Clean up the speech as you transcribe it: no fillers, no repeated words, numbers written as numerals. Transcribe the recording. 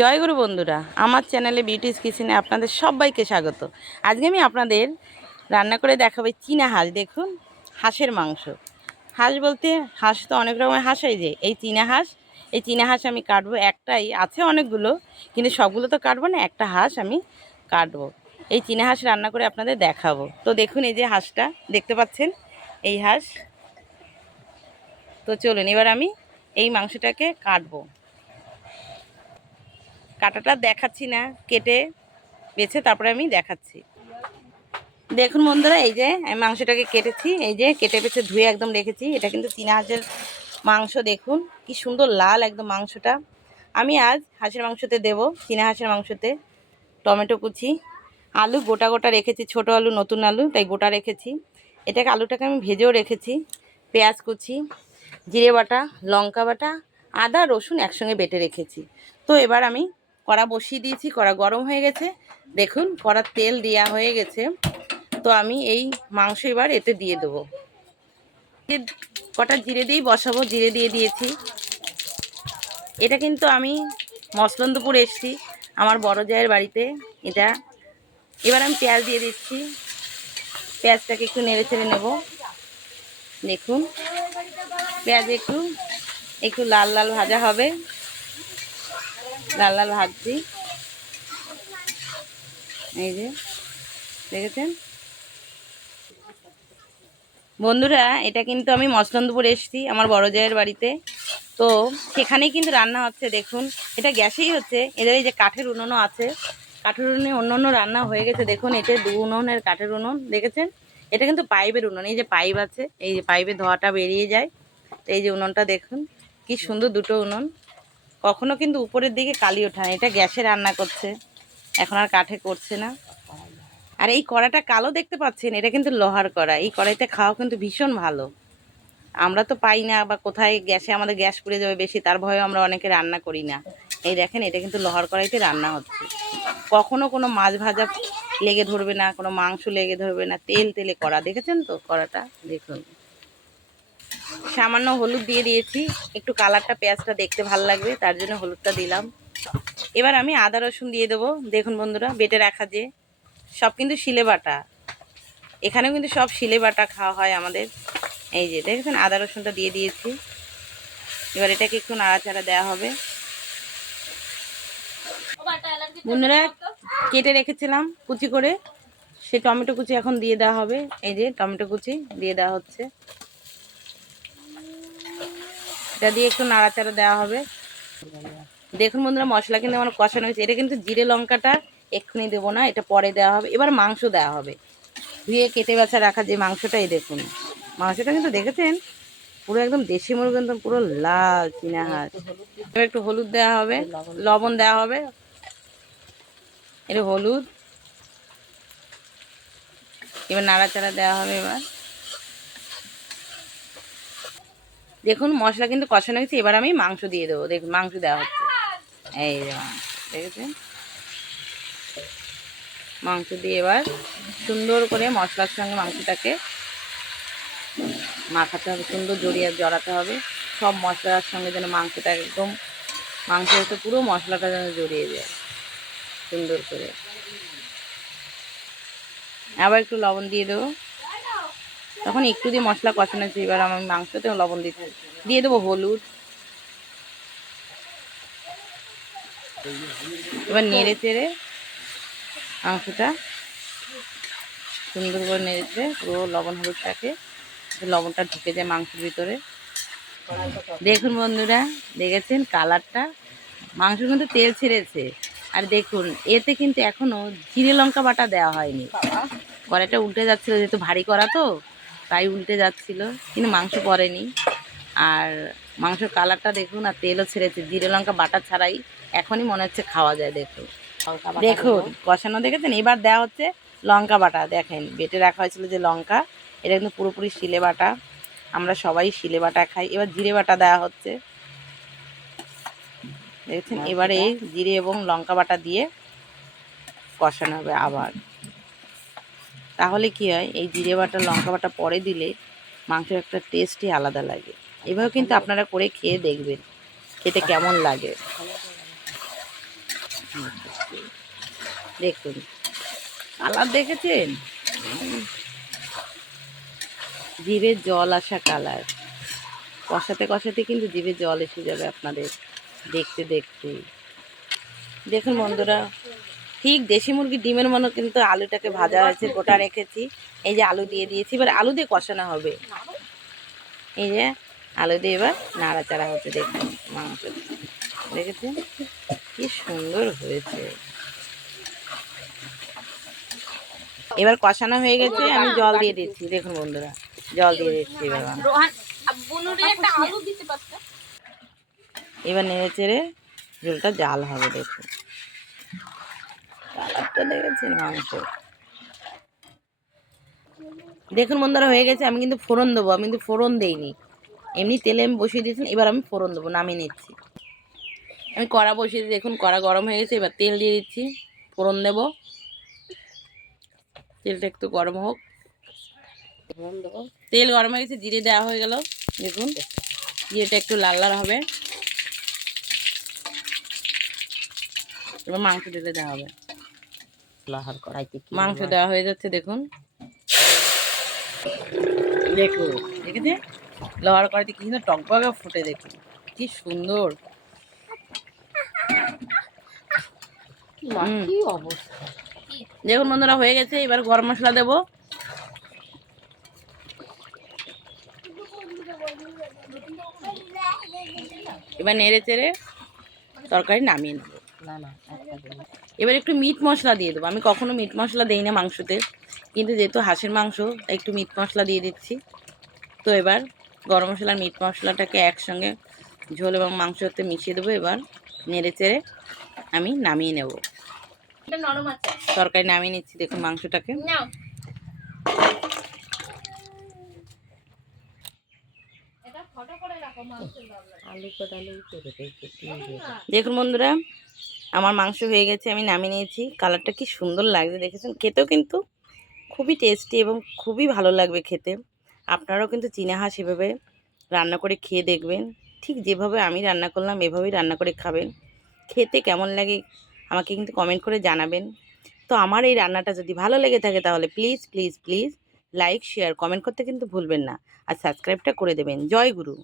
জয় গুরু বন্ধুরা, আমার চ্যানেলে বিউটিস কিচেনে আপনাদের সবাইকে স্বাগত। আজকে আমি আপনাদের রান্না করে দেখাবো চীনা হাঁস। দেখুন, হাঁসের মাংস। হাঁস বলতে হাঁস তো অনেক রকমের হাঁস, এই চীনা হাঁস। এই চীনা হাঁস আমি কাটবো, একটাই আছে, অনেকগুলো কিন্তু সবগুলো তো কাটবো না, একটা হাঁস আমি কাটবো। এই চীনা হাঁস রান্না করে আপনাদের দেখাবো। তো দেখুন, এই যে হাঁসটা দেখতে পাচ্ছেন, এই হাঁস। তো চলুন এবার আমি এই মাংসটাকে কাটবো। কাটাটা দেখাচ্ছি না, কেটে বেছে তারপরে আমি দেখাচ্ছি। দেখুন বন্ধুরা, এই যে আমি মাংসটাকে কেটেছি, এই যে কেটে বেছে ধুয়ে একদম রেখেছি। এটা কিন্তু চীনা হাঁসের মাংস। দেখুন কি সুন্দর লাল একদম মাংসটা। আমি আজ হাঁসের মাংসতে দেব, চীনা হাঁসের মাংসতে টমেটো কুচি, আলু গোটা গোটা রেখেছি, ছোট আলু, নতুন আলু, তাই গোটা রেখেছি। আলুটাকে আমি ভেজেও রেখেছি। পেঁয়াজ কুচি, জিরে বাটা, লঙ্কা বাটা, আদা রসুন একসঙ্গে বেটে রেখেছি। তো এবার আমি কড়া বসিয়ে দিয়েছি, কড়া গরম হয়ে গেছে। দেখুন কড়ার তেল দেওয়া হয়ে গেছে। তো আমি এই মাংস এবার এতে দিয়ে দেবো। কটা জিরে দিয়েই বসাবো, জিরে দিয়ে দিয়েছি। এটা কিন্তু আমি মসলন্দপুর এসেছি আমার বড় জায়ের বাড়িতে। এটা এবার আমি পেঁয়াজ দিয়ে দিচ্ছি। পেঁয়াজটাকে একটু নেড়ে চেড়ে নেব। দেখুন পেঁয়াজ একটু একটু লাল লাল ভাজা হবে, লাল লাল ভাজছি। এই যে দেখেছেন বন্ধুরা, এটা কিন্তু আমি মসলন্দপুর এসেছি আমার বড় জায়ের বাড়িতে। তো সেখানেই কিন্তু রান্না হচ্ছে। দেখুন এটা গ্যাসেই হচ্ছে, এদের এই যে কাঠের উনুনও আছে, কাঠের উনুনে অন্য অন্য রান্না হয়ে গেছে। দেখুন এটা 2 উনুনের কাঠের উনুন, দেখেছেন? এটা কিন্তু পাইপের উনুন, এই যে পাইপ আছে, এই যে পাইপে ধোঁয়াটা বেরিয়ে যায়। তো এই যে উনুনটা দেখুন কি সুন্দর, দুটো উনুন। কখনো কিন্তু উপরের দিকে কালি ওঠে না। এটা গ্যাসে রান্না করছে, এখন আর কাঠে করছে না। আর এই কড়াটা কালো দেখতে পাচ্ছেন, এটা কিন্তু লোহার কড়া। এই কড়াইতে খাওয়া কিন্তু ভীষণ ভালো। আমরা তো পাই না, বা কোথায় গ্যাসে আমাদের গ্যাস পুড়ে যাবে বেশি, তার ভয়ে আমরা অনেকে রান্না করি না। এই দেখেন এটা কিন্তু লোহার কড়াইতে রান্না হচ্ছে। কখনো কোনো মাছ ভাজা লেগে ধরবে না, কোনো মাংস লেগে ধরবে না। তেল তেলে কড়া, দেখেছেন তো কড়াটা? দেখুন সামান্য হলুদ দিয়ে দিয়েছি, একটু কালারটা পেঁয়াজটা দেখতে ভালো লাগবে তার জন্য হলুদটা দিলাম। এবার আমি আদা রসুন দিয়ে দেবো। দেখুন বন্ধুরা, বেটে রাখা যে সব কিন্তু শিলে বাটা, এখানেও কিন্তু সব শিলে বাটা খাওয়া হয় আমাদের। এই যে দেখেছেন আদা রসুনটা দিয়ে দিয়েছি। এবার এটাকে একটু নাড়াচাড়া দেওয়া হবে। বন্ধুরা, কেটে রেখেছিলাম কুচি করে, সে টমেটো কুচি এখন দিয়ে দেওয়া হবে। এই যে টমেটো কুচি দিয়ে দেওয়া হচ্ছে, এটা দিয়ে একটু নাড়াচাড়া দেওয়া হবে। দেখুন বন্ধুরা, মশলা কিন্তু আমার কষানো হয়েছে। এটা কিন্তু জিরে লঙ্কাটা এক্ষুনি দেবো না, এটা পরে দেওয়া হবে। এবার মাংস দেওয়া হবে, ধুয়ে কেটে বেছা রাখা যে মাংসটা। এই দেখুন মাংসটা কিন্তু দেখেছেন পুরো একদম দেশি মুরগি, একদম পুরো লাল চীনা হাঁস। এবার একটু হলুদ দেওয়া হবে, লবণ দেওয়া হবে, একটু হলুদ। এবার নাড়াচাড়া দেওয়া হবে। এবার দেখুন মশলা কিন্তু কষানো হয়েছে। এবার আমি মাংস দিয়ে দেবো। দেখুন মাংস দেওয়া হচ্ছে, এই যে দেখেছেন মাংস দিয়ে এবার সুন্দর করে মশলার সঙ্গে মাংসটাকে মাখাতে হবে, সুন্দর জড়াতে হবে। সব মশলার সঙ্গে যেন মাংসটা একদম, মাংসের সাথে পুরো মশলাটা যেন জড়িয়ে যায় সুন্দর করে। আবার একটু লবণ দিয়ে দেবো, তখন একটু দিয়ে মশলা কষানো হচ্ছে। এবার আমি মাংসতেও লবণ দিয়ে দেবো, হলুদ। এবার নেড়ে চেড়ে মাংসটা সুন্দর করে নেড়ে চেড়ে পুরো লবণ হলুদটাকে, লবণটা ঢুকে যায় মাংসের ভিতরে। দেখুন বন্ধুরা, দেখেছেন কালারটা, মাংস কিন্তু তেল ছেড়েছে। আর দেখুন এতে কিন্তু এখনো জিরে লঙ্কা বাটা দেওয়া হয়নি। কড়াইটা উল্টে যাচ্ছিল, যেহেতু ভারী কড়া তো তাই উল্টে যাচ্ছিল, কিন্তু মাংস পড়েনি। আর মাংসের কালারটা দেখুন, আর তেলও ছেড়েছে জিরে লঙ্কা বাটা ছাড়াই। এখনই মনে হচ্ছে খাওয়া যায়। দেখুন দেখুন কষানো দেখেছেন। এবার দেওয়া হচ্ছে লঙ্কা বাটা। দেখেন বেটে রাখা হয়েছিল যে লঙ্কা, এটা কিন্তু পুরোপুরি শিলে বাটা, আমরা সবাই শিলে বাটা খাই। এবার জিরে বাটা দেওয়া হচ্ছে, দেখেছেন। এবারে এই জিরে এবং লঙ্কা বাটা দিয়ে কষানো হবে আবার। তাহলে কি হয়, এই জিরে বাটা লঙ্কা বাটা পরে দিলে মাংসের একটা টেস্টই আলাদা লাগে। এভাবে কিন্তু আপনারা করে খেয়ে দেখবেন খেতে কেমন লাগে। দেখুন কালার দেখেছেন, জিভে জল আসা কালার। কষাতে কষাতে কিন্তু জিভে জল এসে যাবে আপনাদের দেখতে দেখতে। দেখুন বন্ধুরা, ঠিক দেশি মুরগির ডিমের মতো কিন্তু আলুটাকে ভাজা হয়েছে, গোটা রেখেছি। এই যে আলু দিয়ে দিয়েছি, এবার আলু দিয়ে কষানো হবে। এই যে আলু দিয়ে এবার নাড়াচাড়া হচ্ছে। দেখুন মাংস দেখেছেন কি সুন্দর হয়েছে। এবার কষানো হয়ে গেছে, আমি জল দিয়ে দিচ্ছি। দেখুন বন্ধুরা, জল দিয়ে দিচ্ছি এবার। এবার নেড়ে চেড়ে ঝোলটা জাল হবে। দেখুন কালারটা দেখেছেন মাংস। দেখুন বন্ধুরা হয়ে গেছে। আমি কিন্তু ফোড়ন দেবো, আমি কিন্তু ফোড়ন দেইনি, এমনি তেলে আমি বসিয়ে দিয়েছি। এবার আমি ফোড়ন দেবো, নামিয়ে নিচ্ছি। আমি কড়া বসিয়ে দিই, দেখুন কড়া গরম হয়ে গেছে। এবার তেল দিয়ে দিচ্ছি, ফোড়ন দেব। তেলটা একটু গরম হোক, ফোড়ন দেবো। তেল গরম হয়ে গেছে, জিরে দেওয়া হয়ে গেল। দেখুন জিরেটা একটু লাল লাল হবে। এবার মাংস ঢেলে দেওয়া হবে। লাহার কড়াইতে মাংস দেওয়া হয়ে যাচ্ছে। দেখুন দেখুন দেখেছে লোহার কড়াইতে কি সুন্দর টকবগে ফুটে। দেখুন কি সুন্দর কি অবস্থা। দেখুন বন্ধুরা হয়ে গেছে। এবার গরম মশলা দেব। এবার নেড়ে চেড়ে তরকারি নামিয়ে নেবো। এবার একটু মিট মশলা দিয়ে দেবো। আমি কখনো মিট মশলা দিই না মাংসতে, কিন্তু যেহেতু হাঁসের মাংস তাই একটু মিট মশলা দিয়ে দিচ্ছি। তো এবার গরম মশলা আর মিট মশলাটাকে একসঙ্গে ঝোল এবং মাংসতে মিশিয়ে দেবো। এবার নেড়ে চেড়ে আমি নামিয়ে নেব। তরকারি নামিয়ে নিচ্ছি। দেখুন মাংসটাকে দেখুন বন্ধুরা, আমার মাংস হয়ে গেছে, আমি নামিয়ে নিয়েছি। কালারটা কি সুন্দর লাগছে দেখেছেন। খেতেও কিন্তু খুবই টেস্টি এবং খুবই ভালো লাগবে খেতে। আপনারাও কিন্তু চীনা হাঁস এভাবে রান্না করে খেয়ে দেখবেন। ঠিক যেভাবে আমি রান্না করলাম এভাবেই রান্না করে খাবেন। খেতে কেমন লাগে আমাকে কিন্তু কমেন্ট করে জানাবেন। তো আমার এই রান্নাটা যদি ভালো লেগে থাকে তাহলে please please please like share comment করতে কিন্তু ভুলবেন না, আর সাবস্ক্রাইবটা করে দেবেন। জয় গুরু।